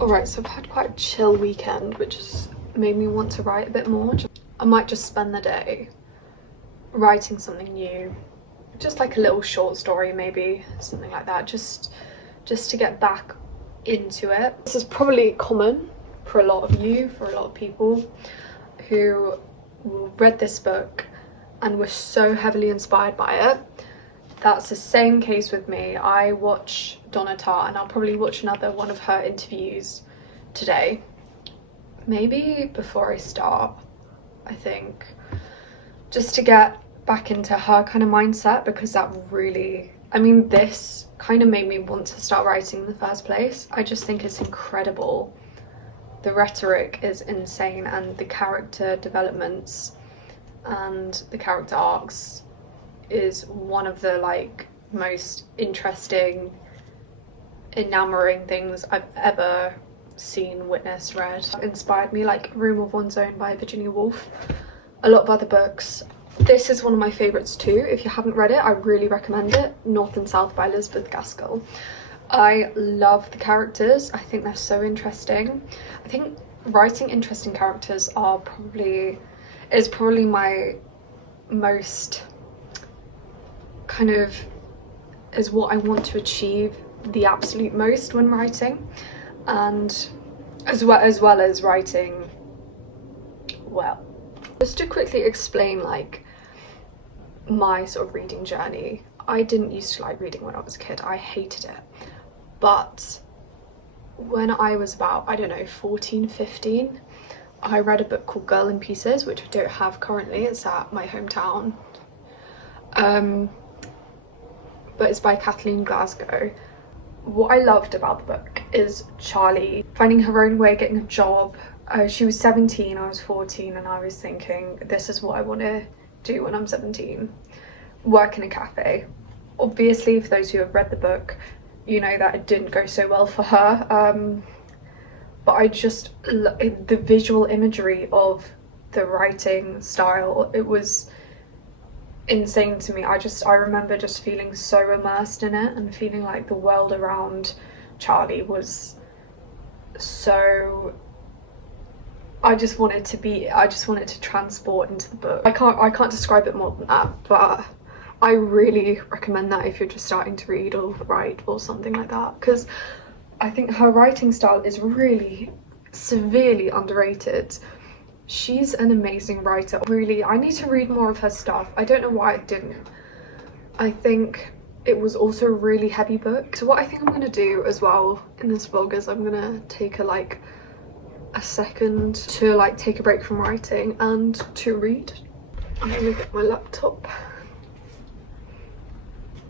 Alright, so I've had quite a chill weekend, which has made me want to write a bit more. I might just spend the day writing something new, just like a little short story, maybe something like that, just to get back into it. This is probably common for a lot of you, for a lot of people who read this book and were so heavily inspired by it. That's the same case with me. I watch Donna Tartt, and I'll probably watch another one of her interviews today, maybe before I start, I think, just to get back into her kind of mindset, because that really, I mean, this kind of made me want to start writing in the first place. I just think it's incredible. The rhetoric is insane, and the character developments and the character arcs is one of the like most interesting, enamoring things I've ever seen, witnessed, read. Inspired me, like Room of One's Own by Virginia Woolf, a lot of other books. This is one of my favourites too. If you haven't read it, I really recommend it. North and South by Elizabeth Gaskell. I love the characters. I think they're so interesting. I think writing interesting characters is probably my most kind of, is what I want to achieve the absolute most when writing, and as well as writing well. Just to quickly explain like my sort of reading journey, I didn't used to like reading when I was a kid. I hated it. But when I was about, I don't know, 14, 15, I read a book called Girl in Pieces, which I don't have currently. It's at my hometown. But it's by Kathleen Glasgow. What I loved about the book is Charlie finding her own way, getting a job. She was 17, I was 14, and I was thinking, this is what I want to do when I'm 17. Work in a cafe. Obviously, for those who have read the book, you know that it didn't go so well for her. But I just, the visual imagery of the writing style, it was insane to me. I remember just feeling so immersed in it, and feeling like the world around Charlie was so, I just wanted to transport into the book. I can't describe it more than that, but I really recommend that if you're just starting to read or write or something like that, because I think her writing style is really severely underrated. She's an amazing writer. Really, I need to read more of her stuff. I don't know why I didn't. I think it was also a really heavy book. So what I think I'm going to do as well in this vlog is I'm going to take a second to like take a break from writing and to read. I'm going to get my laptop.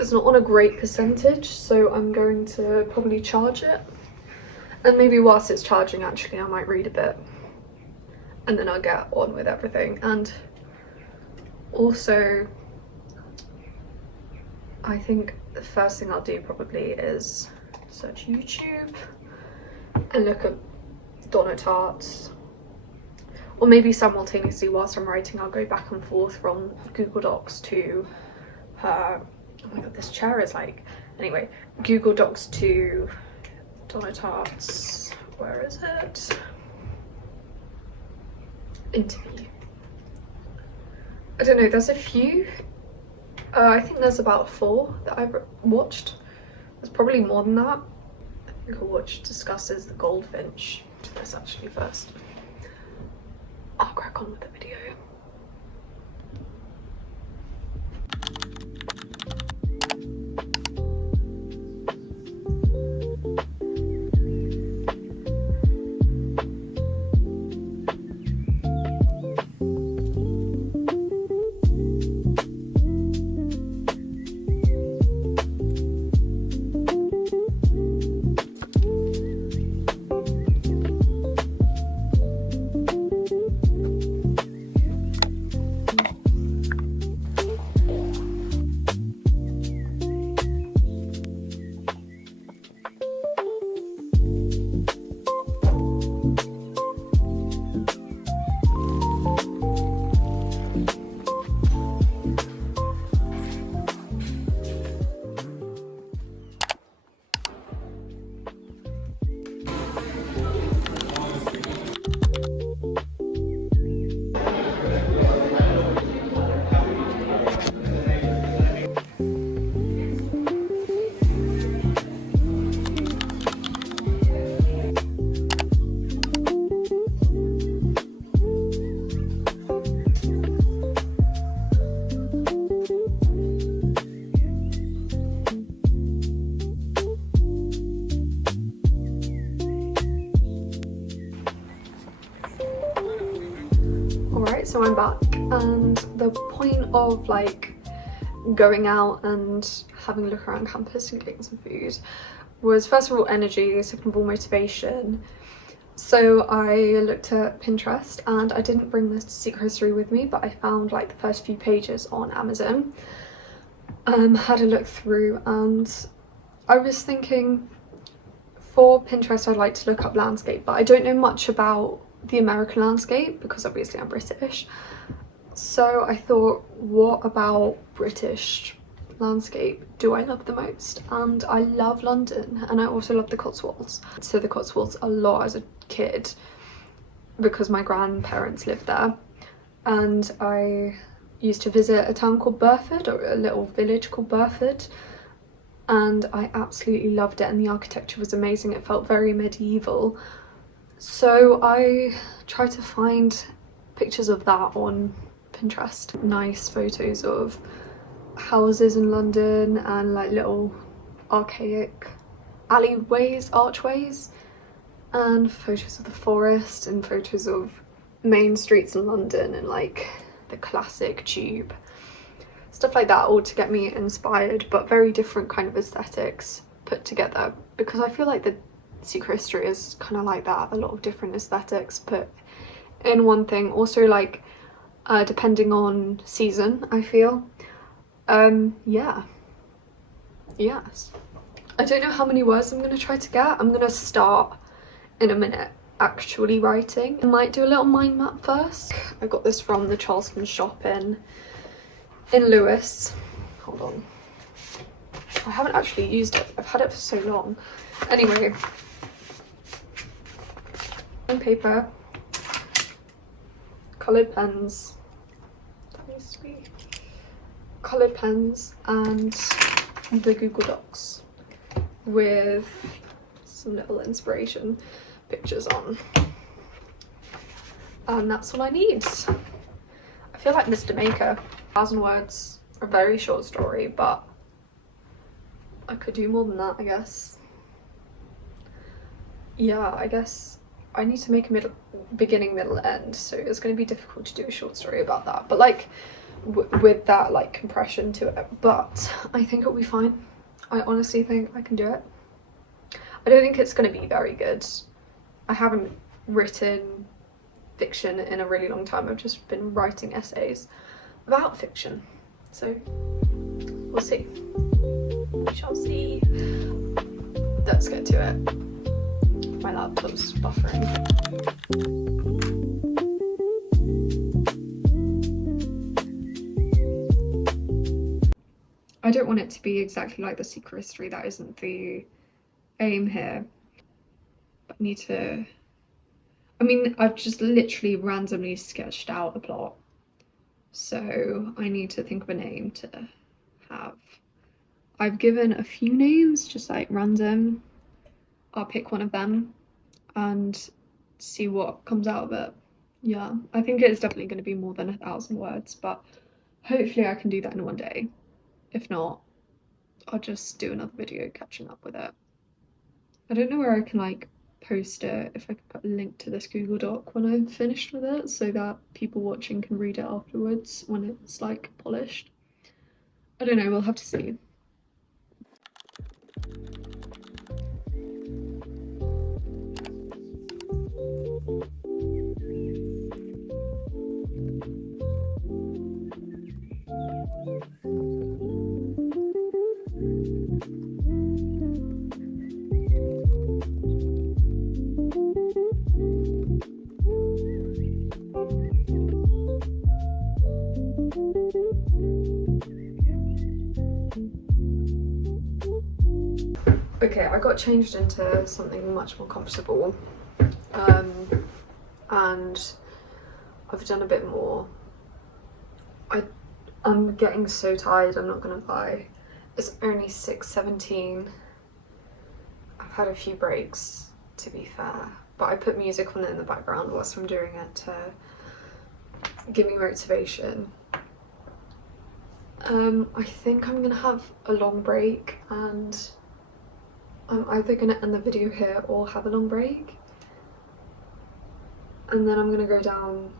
It's not on a great percentage, so I'm going to probably charge it. And maybe whilst it's charging, actually, I might read a bit. And then I'll get on with everything. And also, I think the first thing I'll do probably is search YouTube and look at Donna Tartt's, or maybe simultaneously whilst I'm writing, I'll go back and forth from Google Docs to her, oh my god, this chair is like, anyway, Google Docs to Donna Tartt's, where is it? Interview. I don't know, there's a few. I think there's about 4 that I've watched. There's probably more than that. I think I watched discusses the goldfinch. This actually first. I'll crack on with the video. So I'm back, and the point of like going out and having a look around campus and getting some food was first of all energy, second of all motivation. So I looked at Pinterest, and I didn't bring this secret history with me, but I found like the first few pages on Amazon. Had a look through, and I was thinking for Pinterest I'd like to look up landscape, but I don't know much about the American landscape because obviously I'm British. So I thought, what about British landscape do I love the most? And I love London, and I also love the Cotswolds. So the Cotswolds a lot as a kid because my grandparents lived there, and I used to visit a town called Burford, or a little village called Burford, and I absolutely loved it, and the architecture was amazing. It felt very medieval. So I tried to find pictures of that on Pinterest. Nice photos of houses in London and like little archaic alleyways, archways, and photos of the forest and photos of main streets in London and like the classic tube. Stuff like that, all to get me inspired, but very different kind of aesthetics put together, because I feel like the secret history is kind of like that, a lot of different aesthetics put in one thing. Also like depending on season, I feel. Yeah, yes, I don't know how many words I'm gonna try to get. I'm gonna start in a minute actually writing. I might do a little mind map first. I got this from the Charleston shop in Lewis. Hold on, I haven't actually used it, I've had it for so long. Anyway, and paper, coloured pens, coloured pens, and the Google Docs with some little inspiration pictures on, and that's all I need. I feel like Mr. Maker. 1,000 words, a very short story, but I could do more than that, I guess. Yeah, I guess I need to make a beginning, middle, end, so it's going to be difficult to do a short story about that, but like with that like compression to it, but I think it'll be fine. I honestly think I can do it. I don't think it's going to be very good. I haven't written fiction in a really long time. I've just been writing essays about fiction, so we'll see. We shall see. Let's get to it. My laptop's buffering. I don't want it to be exactly like the secret history, that isn't the aim here. But I need to, I mean, I've just literally randomly sketched out a plot, so I need to think of a name to have. I've given a few names, just like random. I'll pick one of them and see what comes out of it. Yeah, I think it's definitely going to be more than 1,000 words, but hopefully I can do that in one day. If not, I'll just do another video catching up with it. I don't know where I can like post it, if I could put a link to this Google Doc when I'm finished with it, so that people watching can read it afterwards when it's like polished. I don't know, we'll have to see. Okay, I got changed into something much more comfortable, and I've done a bit more. I'm getting so tired, I'm not gonna lie. It's only 6:17. I've had a few breaks, to be fair, but I put music on it in the background whilst I'm doing it to give me motivation. I think I'm gonna have a long break, and I'm either gonna end the video here or have a long break, and then I'm gonna go down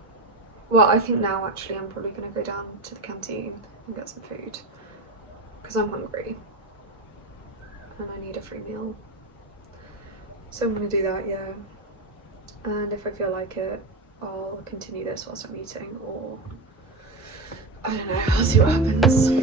Well, I think now actually I'm probably going to go down to the canteen and get some food because I'm hungry and I need a free meal. So I'm going to do that, yeah. And if I feel like it, I'll continue this whilst I'm eating, or I don't know, I'll see what happens.